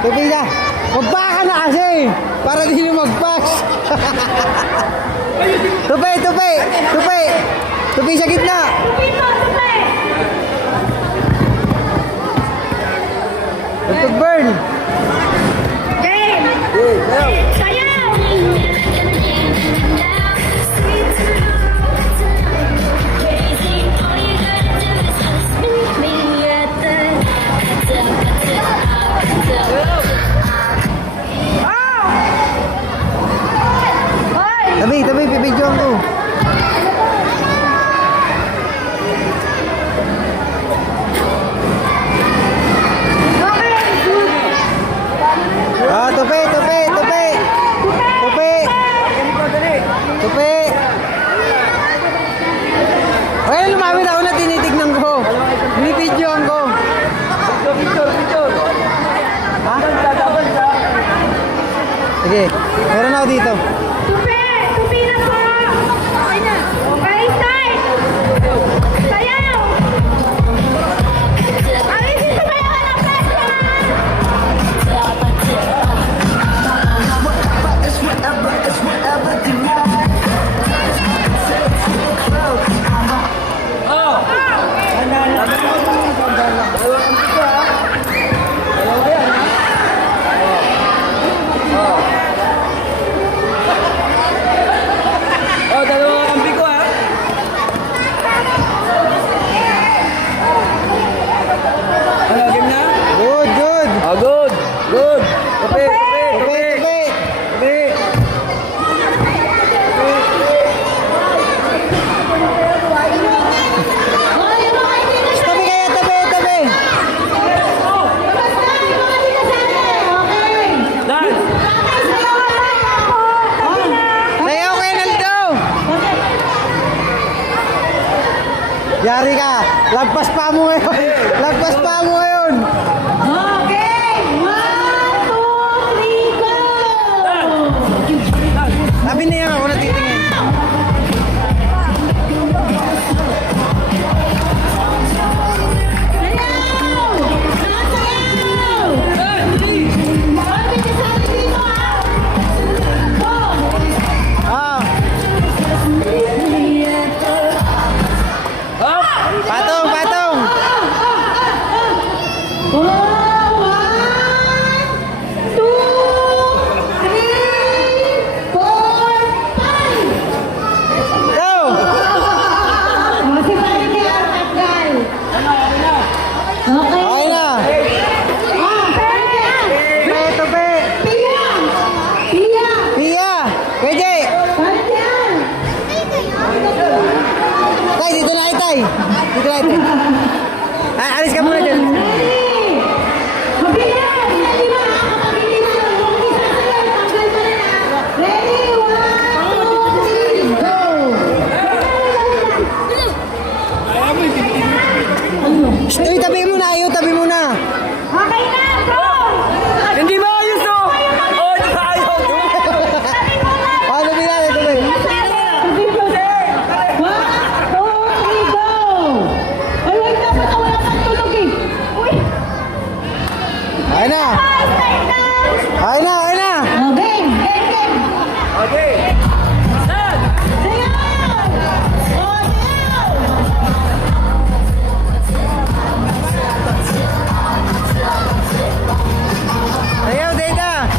Tupi na. Magbaka na kasi. Para di nyo mag-pass. Tupi, tupi. Tupi. Tupi sa gitna. Tupi po, tupi. Burn. Game. Sayaw. Tabi, pipidyoan ko. Ah, tupi. Tupi. Ay, lumamit ako na tinitignan ko. Binipidyoan ko. Picture. Ha? Sige, meron ako dito. Tupi na po. Okay na. Okay, start. Sayaw. Alisin sa bayaw ng pesta. Good. Tupi. Tabi kaya, tabi. Sayaw kayo nalito. Yari ka. Lagpas pa mo ngayon. Okay. 1, 2, 3, go. Sabi na yan ako natitingin. Ah. Patong. Go! Okay na. Tupi. Pia. Pwede. Tay, dito na tay. Ay, alis ka muna dyan. Uy, tabi muna. Okay na, go! Hindi ba ayos to? Oh, di ba ayaw to? Ah, tabi na. Tupi po, sir. 1, 2, 3, go! Ay, wait na, baka wala kang tulog eh. Uy! Ay na. Game. Okay. Ayaw, Data.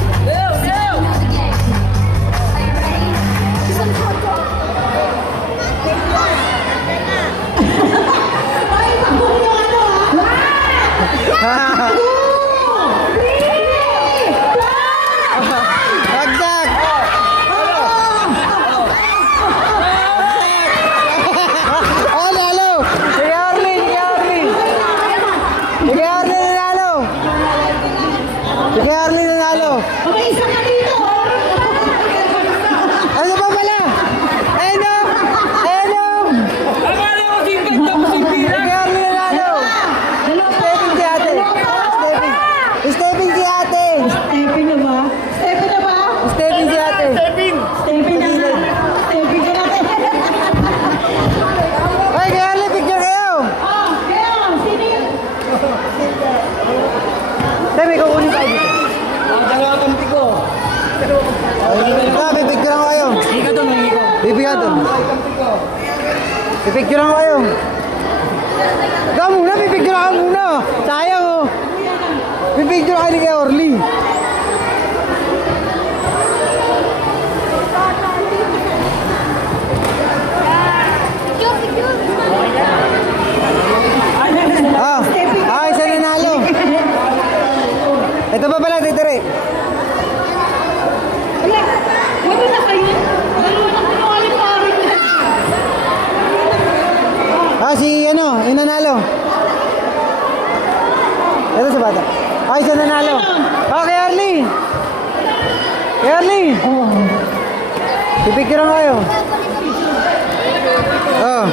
Bagdak. Lalo. Sige, Arlene nanalo. Okay, isa ka dito. Ano pa pala? Ano? Sige, Arlene nanalo. Stepping si ate. Stepping na ba? Stepping si ate. Stepping na nga. Stepping ka natin. Ay, kaya Arlene, picture kayo. Kaya, sino yun? Sabi ko, ulit tayo dito. Dalawa kampi ko. Pipicture ko kayo. Hindi ka doon, hindi ko. Bibigyan to. Pipicture ko kayo. Ikaw muna, pipicture ka muna. Sayang oh. Pipicture ka ni kay Orly. Isa nanalo. Ito pa pala, titire. Wala. Wala na kayo. Dalawa na pinungaling parin niya. Si ano, yung nanalo. Ito sa bata. Isa nanalo. Kay Arlie. Kay Arlie. Oh. Pipicture kayo. Oh.